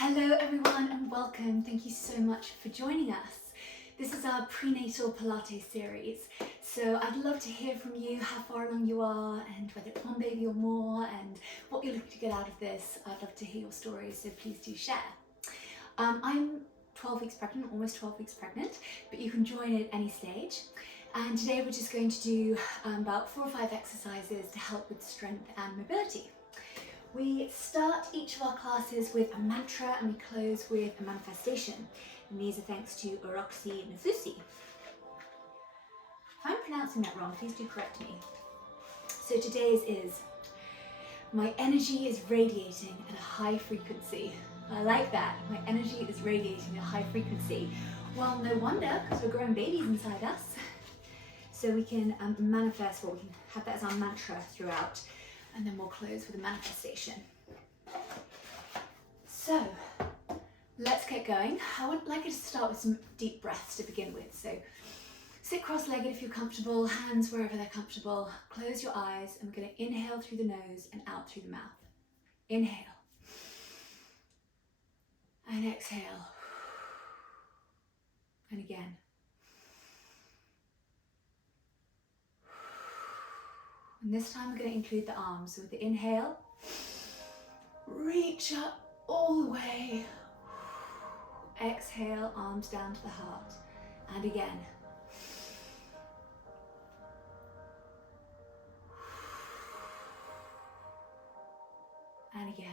Hello everyone and welcome. Thank you so much for joining us. This is our Prenatal Pilates series. So I'd love to hear from you how far along you are and whether it's one baby or more and what you're looking to get out of this. I'd love to hear your stories, so please do share. I'm 12 weeks pregnant, almost 12 weeks pregnant, but you can join at any stage. And today we're just going to do about 4 or 5 exercises to help with strength and mobility. We start each of our classes with a mantra and we close with a manifestation. And these are thanks to Oroxi Nathusi. If I'm pronouncing that wrong, please do correct me. So today's is, my energy is radiating at a high frequency. I like that. My energy is radiating at a high frequency. Well, no wonder, because we're growing babies inside us. So we can manifest, well, we can have that as our mantra throughout. And then we'll close with a manifestation. So let's get going. I would like you to start with some deep breaths to begin with. So sit cross-legged if you're comfortable, hands wherever they're comfortable. Close your eyes and we're going to inhale through the nose and out through the mouth. Inhale. And exhale. And again. And this time we're going to include the arms. So with the inhale, reach up all the way. Exhale, arms down to the heart. And again. And again.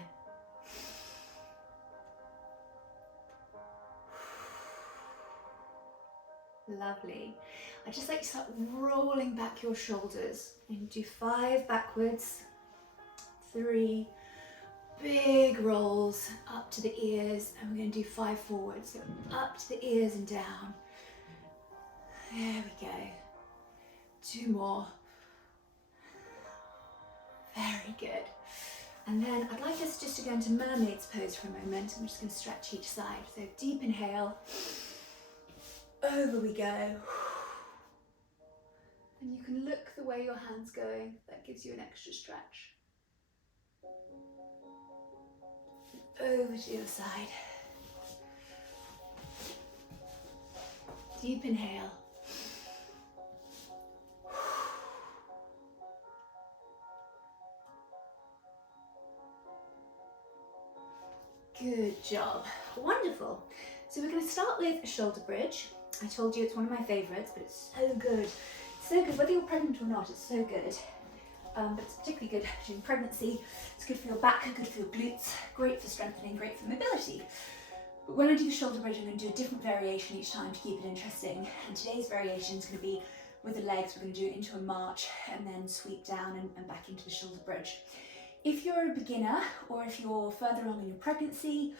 Lovely. I'd just like to start rolling back your shoulders and do 5 backwards, 3 big rolls up to the ears, and we're going to do 5 forwards, so up to the ears and down. There we go. 2 more. Very good. And then I'd like us just to go into mermaid's pose for a moment. I'm just going to stretch each side. So deep inhale. Over we go. And you can look the way your hand's going. That gives you an extra stretch. Over to the other side. Deep inhale. Good job. Wonderful. So we're going to start with a shoulder bridge. I told you it's one of my favourites, but it's so good. So good, whether you're pregnant or not, it's so good. But it's particularly good during pregnancy. It's good for your back, good for your glutes, great for strengthening, great for mobility. But when I do the shoulder bridge, I'm going to do a different variation each time to keep it interesting. And today's variation is going to be with the legs. We're going to do it into a march and then sweep down and back into the shoulder bridge. If you're a beginner, or if you're further along in your pregnancy,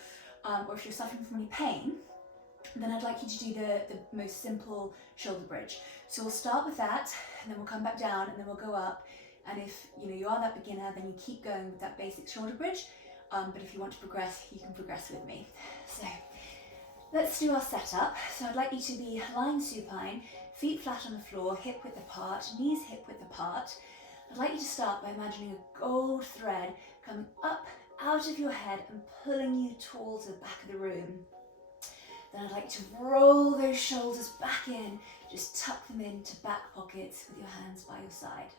or if you're suffering from any pain, then I'd like you to do the most simple shoulder bridge. So we'll start with that, and then we'll come back down, and then we'll go up. And if you are that beginner, then you keep going with that basic shoulder bridge. But if you want to progress, you can progress with me. So let's do our setup. So I'd like you to be lying supine, feet flat on the floor, hip width apart, knees hip width apart. I'd like you to start by imagining a gold thread coming up out of your head and pulling you towards the back of the room. Then I'd like you to roll those shoulders back in, just tuck them into back pockets with your hands by your side.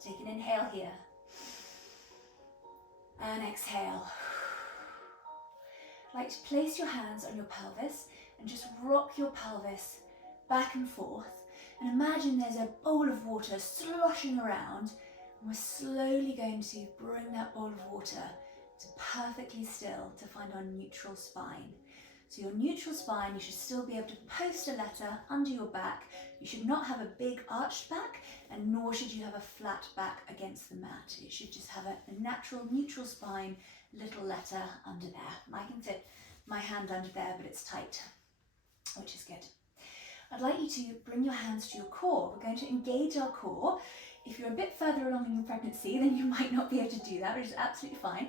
Take an inhale here. And exhale. I'd like to place your hands on your pelvis and just rock your pelvis back and forth. And imagine there's a bowl of water sloshing around, and we're slowly going to bring that bowl of water to perfectly still to find our neutral spine. So your neutral spine, you should still be able to post a letter under your back. You should not have a big arched back, and nor should you have a flat back against the mat. It should just have a natural neutral spine, little letter under there. I can fit my hand under there, but it's tight, which is good. I'd like you to bring your hands to your core. We're going to engage our core. If you're a bit further along in your pregnancy, then you might not be able to do that, which is absolutely fine.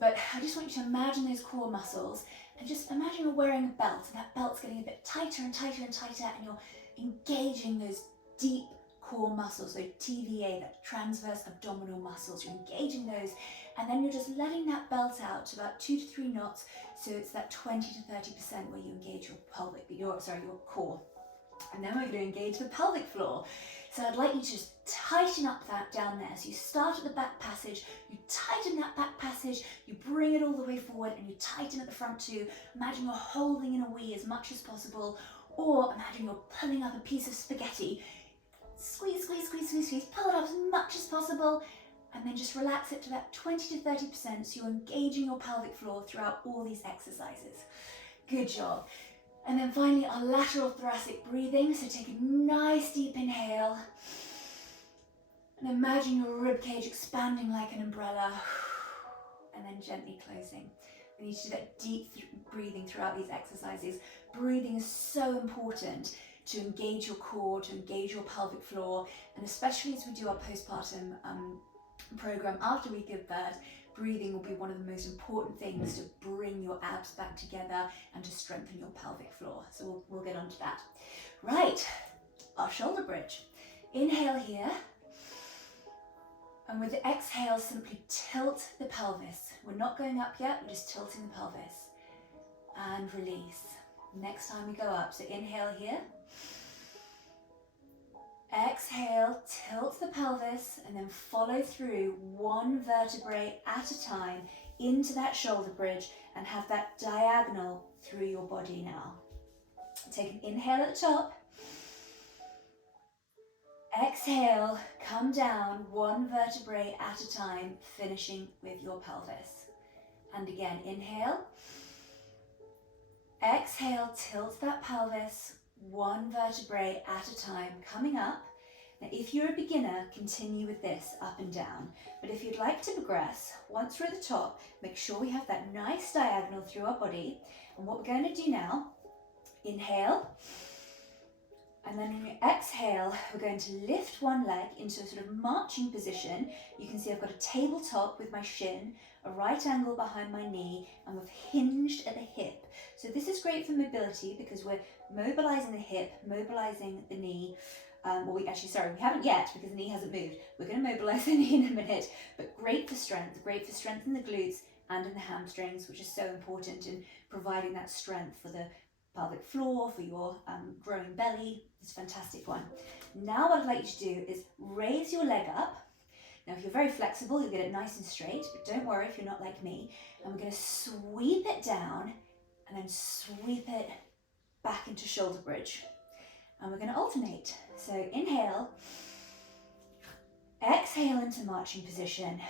But I just want you to imagine those core muscles, and just imagine you're wearing a belt, and that belt's getting a bit tighter and tighter and tighter, and you're engaging those deep core muscles, so TVA, that transverse abdominal muscles. You're engaging those, and then you're just letting that belt out to about 2 to 3 knots, so it's that 20 to 30% where you engage your core. And then we're going to engage the pelvic floor. So I'd like you to just tighten up that down there. So you start at the back passage, you tighten that back passage, you bring it all the way forward, and you tighten at the front too. Imagine you're holding in a wee as much as possible, or imagine you're pulling up a piece of spaghetti. Squeeze, squeeze, squeeze, squeeze, squeeze, pull it up as much as possible, and then just relax it to that 20 to 30%, so you're engaging your pelvic floor throughout all these exercises. Good job. And then finally, our lateral thoracic breathing. So take a nice deep inhale. And imagine your ribcage expanding like an umbrella. And then gently closing. We need to do that deep breathing throughout these exercises. Breathing is so important to engage your core, to engage your pelvic floor. And especially as we do our postpartum program after we give birth, breathing will be one of the most important things to bring your abs back together and to strengthen your pelvic floor. So we'll get onto that. Right, our shoulder bridge. Inhale here. And with the exhale, simply tilt the pelvis. We're not going up yet, we're just tilting the pelvis. And release. Next time we go up, so inhale here. Exhale, tilt the pelvis, and then follow through one vertebrae at a time into that shoulder bridge and have that diagonal through your body now. Take an inhale at the top. Exhale, come down one vertebrae at a time, finishing with your pelvis. And again, inhale. Exhale, tilt that pelvis, one vertebrae at a time, coming up. Now, if you're a beginner, continue with this up and down. But if you'd like to progress, once we're at the top, make sure we have that nice diagonal through our body. And what we're going to do now, inhale. And then when you exhale, we're going to lift one leg into a sort of marching position. You can see I've got a tabletop with my shin, a right angle behind my knee, and we've hinged at the hip. So this is great for mobility because we're mobilizing the hip, mobilizing the knee. We haven't yet because the knee hasn't moved. We're going to mobilize the knee in a minute, but great for strength in the glutes and in the hamstrings, which is so important in providing that strength for the pelvic floor, for your growing belly. It's a fantastic one. Now what I'd like you to do is raise your leg up. Now if you're very flexible, you'll get it nice and straight, but don't worry if you're not like me. And we're going to sweep it down and then sweep it back into shoulder bridge. And we're going to alternate. So inhale, exhale into marching position,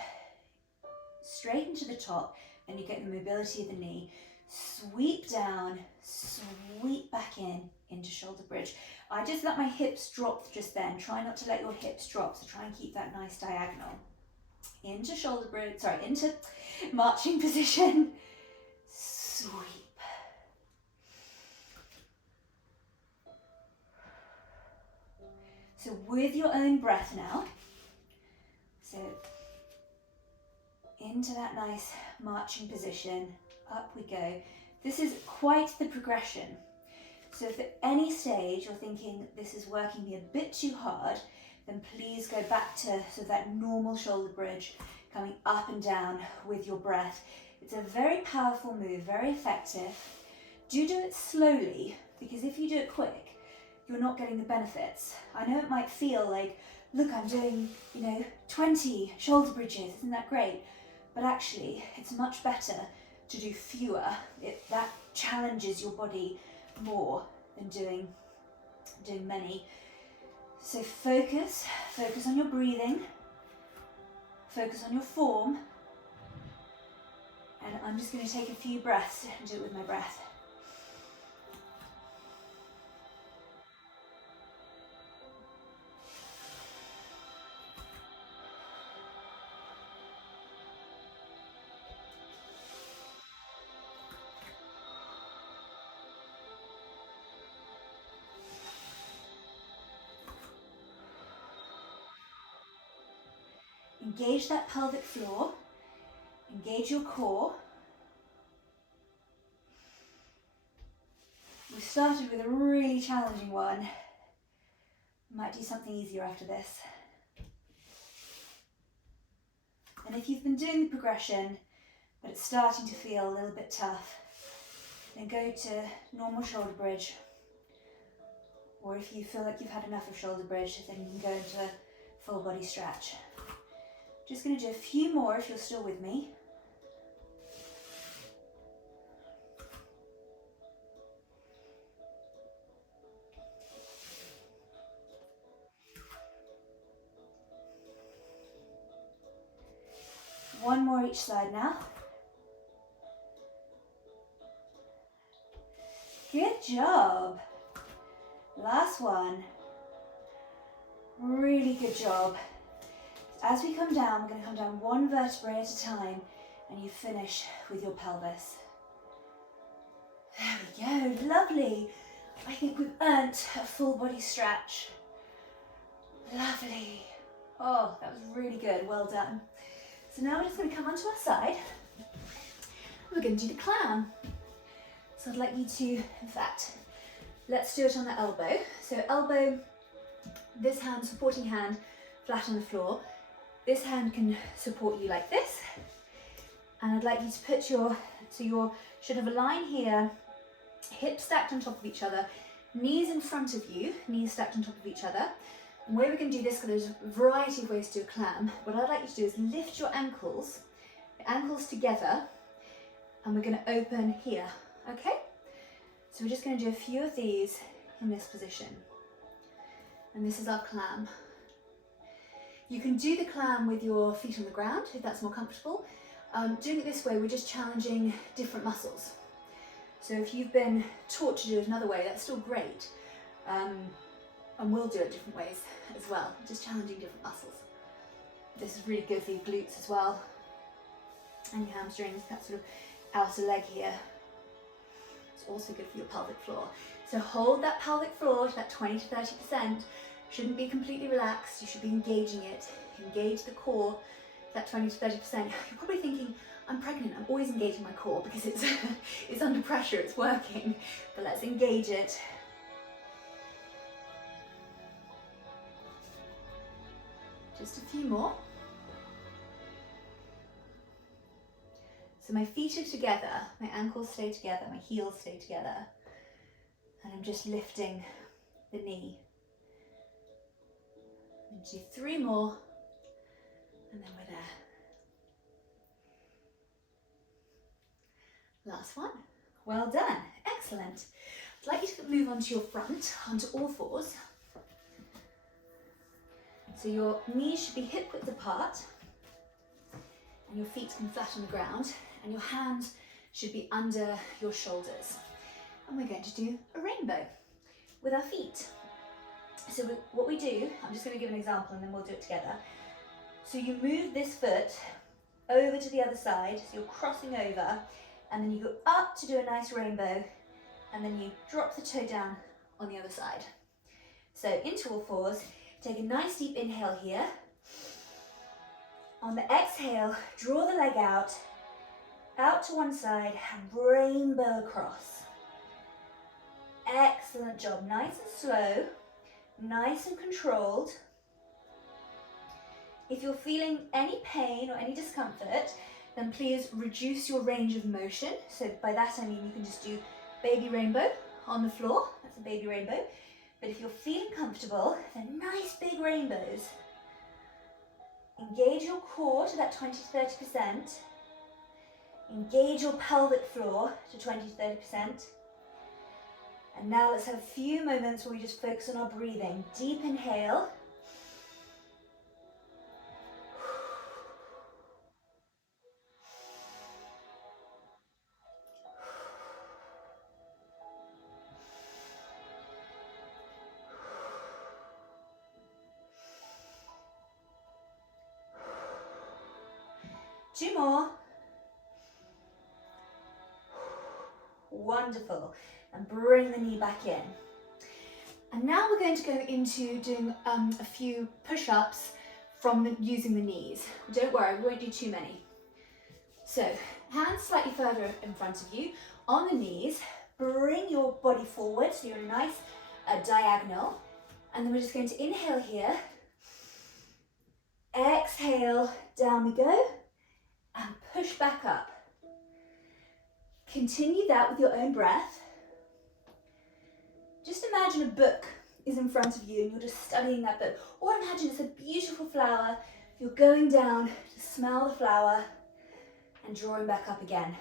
straight into the top, and you get the mobility of the knee. Sweep down, sweep back into shoulder bridge. I just let my hips drop just then. Try not to let your hips drop, so try and keep that nice diagonal. Into into marching position, sweep. So with your own breath now, so into that nice marching position, up we go. This is quite the progression. So if at any stage you're thinking this is working me a bit too hard, then please go back to sort of that normal shoulder bridge, coming up and down with your breath. It's a very powerful move, very effective. Do it slowly, because if you do it quick, you're not getting the benefits. I know it might feel like, look, I'm doing, 20 shoulder bridges, isn't that great? But actually, it's much better to do fewer. That challenges your body more than doing many. So focus on your breathing, focus on your form, and I'm just going to take a few breaths and do it with my breath. Engage that pelvic floor, engage your core. We started with a really challenging one. Might do something easier after this. And if you've been doing the progression, but it's starting to feel a little bit tough, then go to normal shoulder bridge. Or if you feel like you've had enough of shoulder bridge, then you can go into a full body stretch. Just going to do a few more if you're still with me. One more each side now. Good job. Last one. Really good job. As we come down, we're going to come down one vertebrae at a time, and you finish with your pelvis. There we go, lovely. I think we've earned a full body stretch. Lovely. Oh, that was really good, well done. So now we're just going to come onto our side. We're going to do the clown. So I'd like you to, in fact, let's do it on the elbow. So elbow, this hand, supporting hand, flat on the floor. This hand can support you like this. And I'd like you to put you should have a line here, hips stacked on top of each other, knees in front of you, knees stacked on top of each other. And the way we can do this, because there's a variety of ways to do a clam, what I'd like you to do is lift your ankles together, and we're going to open here, okay? So we're just going to do a few of these in this position. And this is our clam. You can do the clam with your feet on the ground if that's more comfortable. Doing it this way, we're just challenging different muscles. So if you've been taught to do it another way, that's still great. And we'll do it different ways as well, just challenging different muscles. This is really good for your glutes as well, and your hamstrings, that sort of outer leg here. It's also good for your pelvic floor. So hold that pelvic floor to that 20 to 30%. Shouldn't be completely relaxed, you should be engaging it. Engage the core, that 20 to 30%. You're probably thinking, I'm pregnant, I'm always engaging my core because it's under pressure, it's working. But let's engage it. Just a few more. So my feet are together, my ankles stay together, my heels stay together. And I'm just lifting the knee. And do 3 more, and then we're there. Last one. Well done. Excellent. I'd like you to move onto your front, onto all fours. So your knees should be hip width apart, and your feet can be flat on the ground, and your hands should be under your shoulders. And we're going to do a rainbow with our feet. So what we do, I'm just going to give an example and then we'll do it together. So you move this foot over to the other side, so you're crossing over, and then you go up to do a nice rainbow, and then you drop the toe down on the other side. So into all fours, take a nice deep inhale here. On the exhale, draw the leg out to one side, and rainbow across. Excellent job, nice and slow. Nice and controlled. If you're feeling any pain or any discomfort, then please reduce your range of motion. So by that I mean you can just do baby rainbow on the floor. That's a baby rainbow. But if you're feeling comfortable, then nice big rainbows. Engage your core to that 20 to 30%. Engage your pelvic floor to 20 to 30%. And now let's have a few moments where we just focus on our breathing. Deep inhale. Two more. Wonderful. And bring the knee back in. And now we're going to go into doing a few push-ups from using the knees. Don't worry, we won't do too many. So, hands slightly further in front of you, on the knees, bring your body forward, so you're a nice diagonal. And then we're just going to inhale here. Exhale, down we go. And push back up. Continue that with your own breath. Just imagine a book is in front of you and you're just studying that book. Or imagine it's a beautiful flower. You're going down to smell the flower and drawing back up again.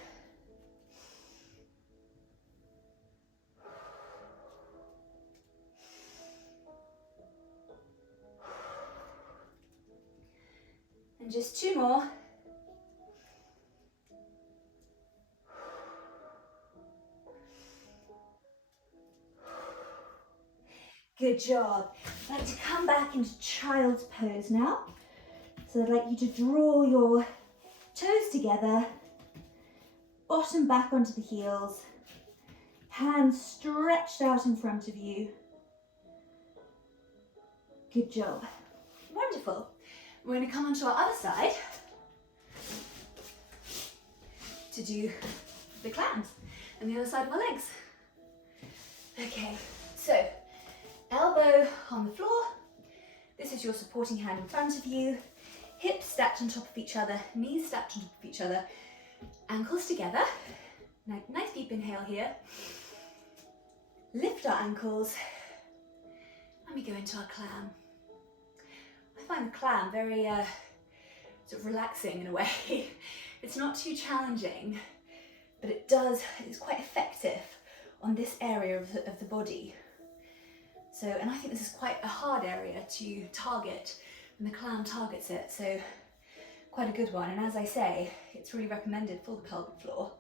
And just 2 more. Good job. I'd like to come back into child's pose now. So I'd like you to draw your toes together, bottom back onto the heels, hands stretched out in front of you. Good job. Wonderful. We're going to come onto our other side to do the clams and the other side of our legs. Okay, so elbow on the floor. This is your supporting hand in front of you. Hips stacked on top of each other, knees stacked on top of each other, ankles together. Nice deep inhale here. Lift our ankles and we go into our clam. I find the clam very sort of relaxing in a way. It's not too challenging, but it's quite effective on this area of the body. So, and I think this is quite a hard area to target, and the clam targets it, so quite a good one. And as I say, it's really recommended for the pelvic floor.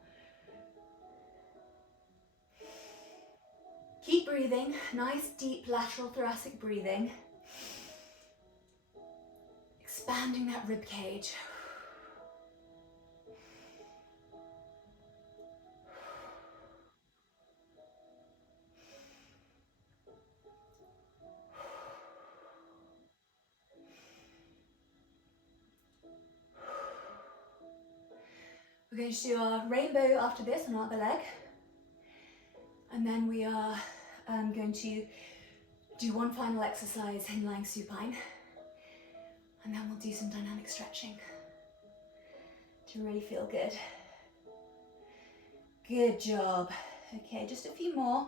Keep breathing, nice deep lateral thoracic breathing. Expanding that rib cage. We're going to do our rainbow after this on our other leg. And then we are going to do one final exercise in lying supine. And then we'll do some dynamic stretching to really feel good. Good job. Okay, just a few more.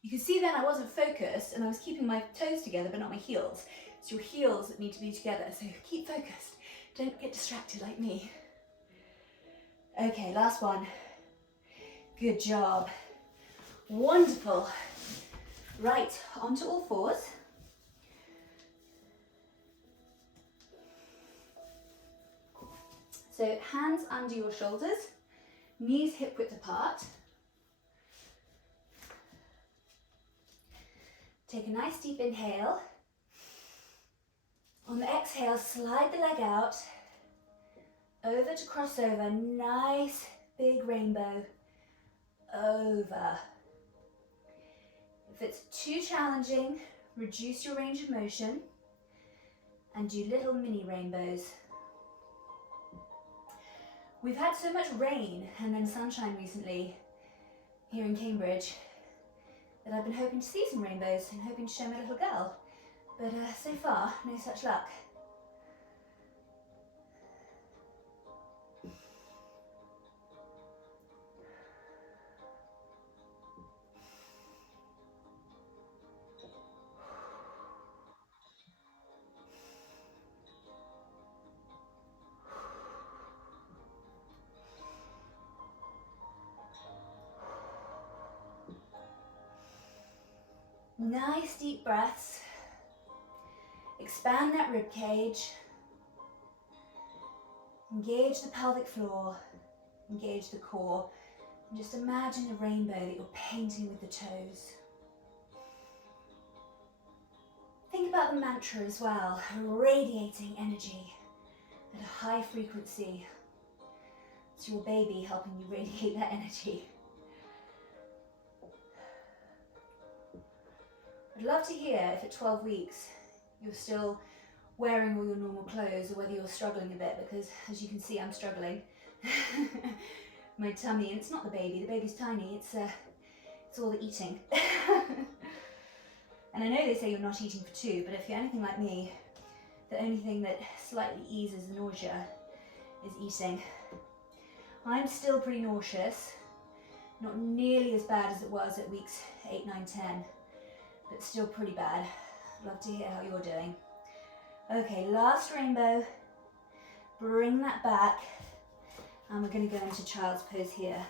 You can see then I wasn't focused and I was keeping my toes together but not my heels. It's your heels that need to be together, so keep focused. Don't get distracted like me. Okay, last one. Good job. Wonderful. Right, onto all fours. So hands under your shoulders, knees hip width apart. Take a nice deep inhale. On the exhale, slide the leg out, over to crossover, nice big rainbow, over. If it's too challenging, reduce your range of motion and do little mini rainbows. We've had so much rain and then sunshine recently here in Cambridge that I've been hoping to see some rainbows and hoping to show my little girl. But so far, no such luck. Nice deep breaths. Expand that rib cage. Engage the pelvic floor. Engage the core. And just imagine a rainbow that you're painting with the toes. Think about the mantra as well, radiating energy at a high frequency. It's your baby helping you radiate that energy. I'd love to hear if at 12 weeks you're still wearing all your normal clothes or whether you're struggling a bit, because as you can see I'm struggling. My tummy, and it's not the baby's tiny, it's It's all the eating. And I know they say you're not eating for two, but if you're anything like me, the only thing that slightly eases the nausea is eating. I'm still pretty nauseous, not nearly as bad as it was at weeks 8, 9, 10, but still pretty bad. I'd love to hear how you're doing. Okay, last rainbow. Bring that back, and we're going to go into child's pose here.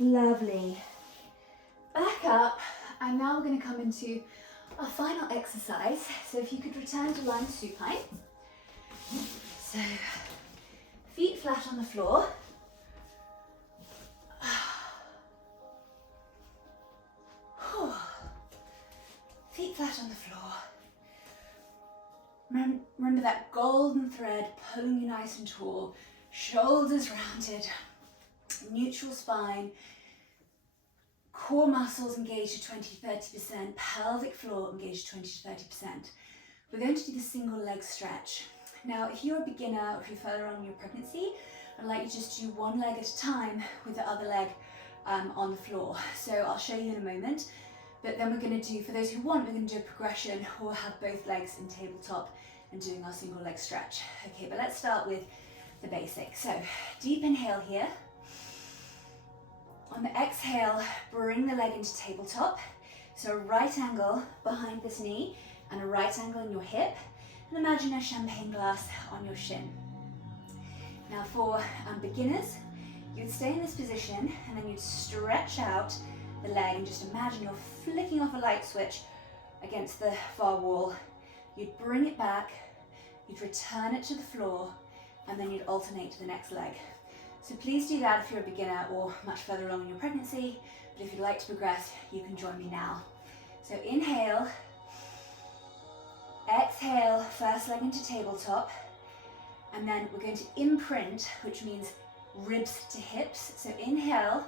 Lovely. Back up, and now we're going to come into our final exercise. So if you could return to lying supine. So feet flat on the floor. Feet flat on the floor. Remember that golden thread pulling you nice and tall, shoulders rounded, neutral spine, core muscles engaged to 20-30%, pelvic floor engaged to 20-30%. We're going to do the single leg stretch. Now, if you're a beginner or if you're further on in your pregnancy, I'd like you to just do one leg at a time with the other leg on the floor. So I'll show you in a moment. But then we're going to do, for those who want, we're going to do a progression. We'll have both legs in tabletop and doing our single leg stretch. Okay, but let's start with the basics. So deep inhale here. On the exhale, bring the leg into tabletop. So a right angle behind this knee and a right angle in your hip. And imagine a champagne glass on your shin. Now for beginners, you'd stay in this position and then you'd stretch out the leg and just imagine you're flicking off a light switch against the far wall. You'd bring it back, you'd return it to the floor, and then you'd alternate to the next leg. So please do that if you're a beginner or much further along in your pregnancy, but if you'd like to progress, you can join me now. So inhale, exhale, first leg into tabletop, and then we're going to imprint, which means ribs to hips. So inhale,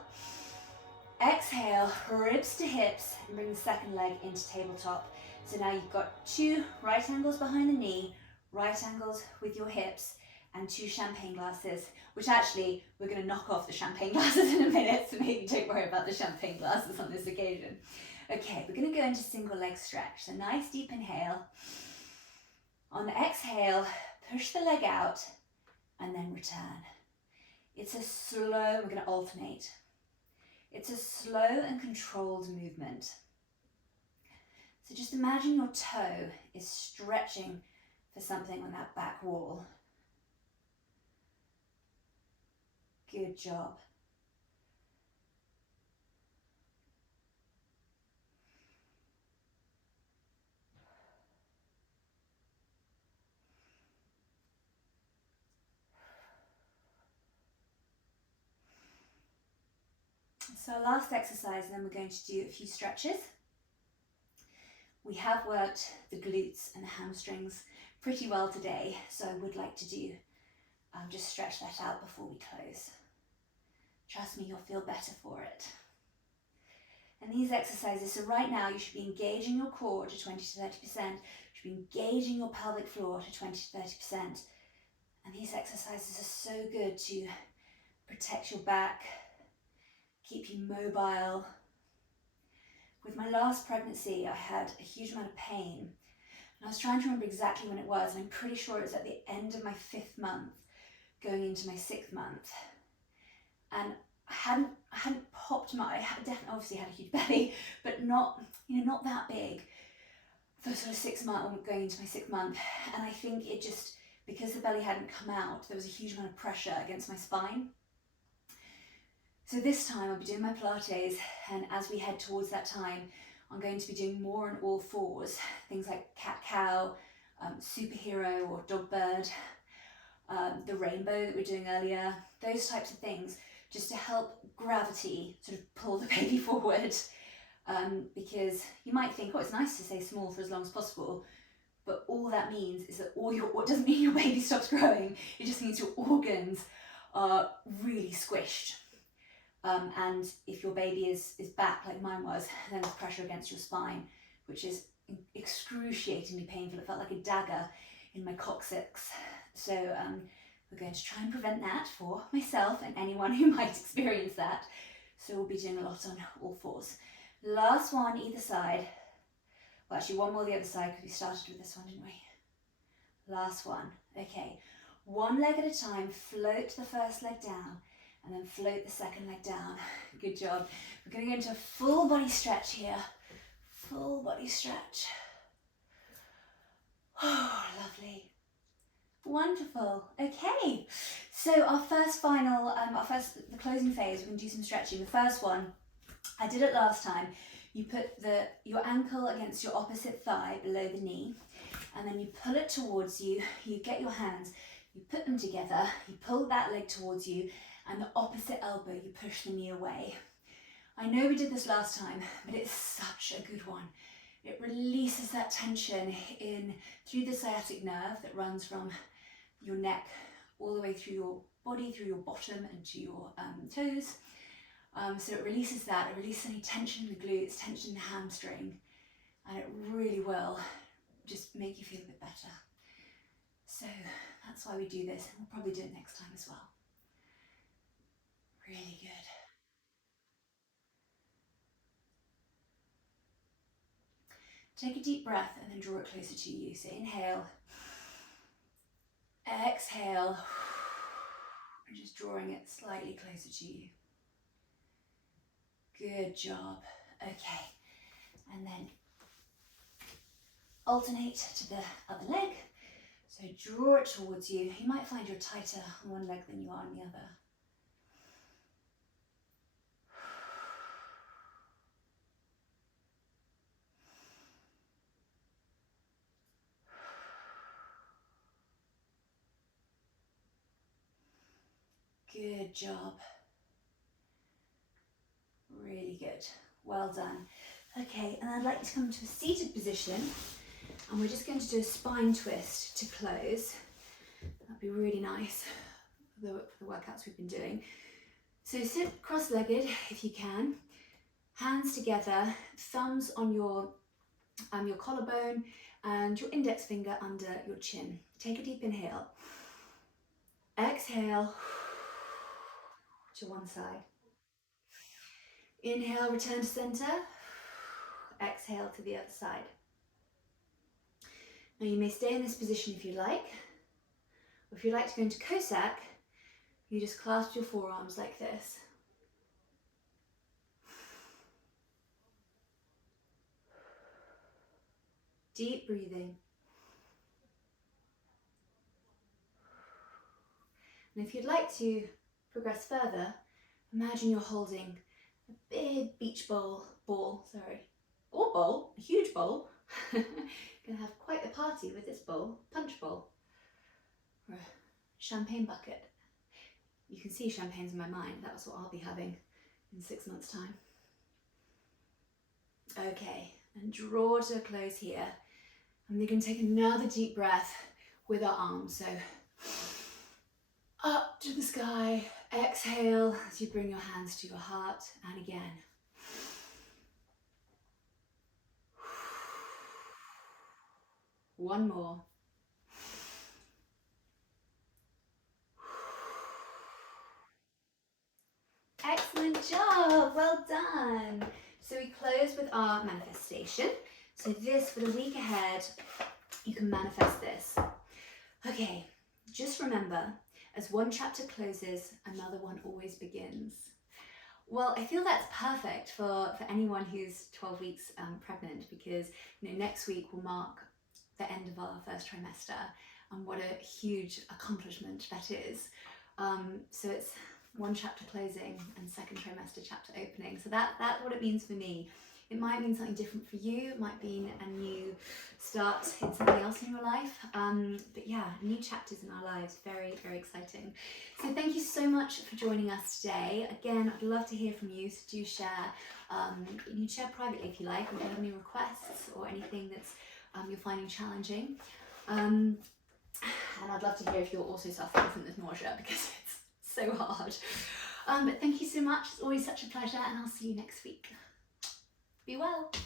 exhale, ribs to hips, and bring the second leg into tabletop. So now you've got two right angles behind the knee, right angles with your hips, and two champagne glasses, which actually we're going to knock off the champagne glasses in a minute, so maybe don't worry about the champagne glasses on this occasion. Okay, we're going to go into single leg stretch. So nice deep inhale. On the exhale, push the leg out and then return. It's a slow, we're going to alternate. It's a slow and controlled movement. So just imagine your toe is stretching for something on that back wall. Good job. So our last exercise, and then we're going to do a few stretches. We have worked the glutes and the hamstrings pretty well today, so I would like to do just stretch that out before we close. Trust me, you'll feel better for it. And these exercises, so right now you should be engaging your core to 20-30%, you should be engaging your pelvic floor to 20-30%. And these exercises are so good to protect your back, keep you mobile. With my last pregnancy, I had a huge amount of pain. And I was trying to remember exactly when it was, and I'm pretty sure it was at the end of my 5th month, going into my 6th month. And I hadn't popped my, I definitely obviously had a huge belly, but not that big for sort of 6 months, going into my 6th month. And I think it just, because the belly hadn't come out, there was a huge amount of pressure against my spine. So this time I'll be doing my Pilates, and as we head towards that time, I'm going to be doing more on all fours, things like cat-cow, superhero or dog bird, the rainbow that we were doing earlier, those types of things, just to help gravity sort of pull the baby forward. Because you might think, oh, it's nice to stay small for as long as possible, but all that means is that what doesn't mean your baby stops growing, it just means your organs are really squished. And if your baby is back like mine was, then there's pressure against your spine, which is excruciatingly painful. It felt like a dagger in my coccyx. So we're going to try and prevent that for myself and anyone who might experience that. So we'll be doing a lot on all fours. Last one either side. Well, actually one more the other side because we started with this one, didn't we? Last one. Okay, one leg at a time. Float the first leg down and then float the second leg down. Good job. We're going to go into a full body stretch here. Full body stretch. Oh, lovely. Wonderful. Okay, so our first the closing phase, we're going to do some stretching. The first one, I did it last time. You put your ankle against your opposite thigh below the knee, and then you pull it towards you. You get your hands, you put them together, you pull that leg towards you, and the opposite elbow, you push the knee away. I know we did this last time, but it's such a good one. It releases that tension through the sciatic nerve that runs from your neck all the way through your body, through your bottom and to your toes. So it releases that, it releases any tension in the glutes, tension in the hamstring, and it really will just make you feel a bit better. So that's why we do this, and we'll probably do it next time as well. Really good. Take a deep breath and then draw it closer to you. So inhale, exhale, and just drawing it slightly closer to you. Good job. Okay, and then alternate to the other leg. So draw it towards you. You might find you're tighter on one leg than you are on the other. Good job. Really good. Well done. Okay, and I'd like to come to a seated position, and we're just going to do a spine twist to close. That'd be really nice for the workouts we've been doing. So sit cross-legged if you can, hands together, thumbs on your collarbone and your index finger under your chin. Take a deep inhale. Exhale to one side. Inhale, return to center. Exhale to the other side. Now you may stay in this position if you like, or if you'd like to go into Cossack, you just clasp your forearms like this. Deep breathing. And if you'd like to progress further, imagine you're holding a big beach bowl, a huge bowl. Gonna have quite a party with this bowl, punch bowl, or a champagne bucket. You can see champagne's in my mind. That was what I'll be having in 6 months' time. Okay, and draw to a close here. And we're going to take another deep breath with our arms. So up to the sky, exhale as you bring your hands to your heart, and again. One more. Excellent job, well done. So we close with our manifestation. So this, for the week ahead, you can manifest this. Okay, just remember, as one chapter closes, another one always begins. Well, I feel that's perfect for anyone who's 12 weeks pregnant, because next week will mark the end of our first trimester, and what a huge accomplishment that is. So it's one chapter closing and second trimester chapter opening. So that's what it means for me. It might mean something different for you. It might mean a new start in something else in your life. But yeah, new chapters in our lives. Very, very exciting. So thank you so much for joining us today. Again, I'd love to hear from you. So do share. You can share privately if you like, if you have any requests or anything that's you're finding challenging. And I'd love to hear if you're also suffering from this nausea, because it's so hard. But thank you so much. It's always such a pleasure, and I'll see you next week. Be well.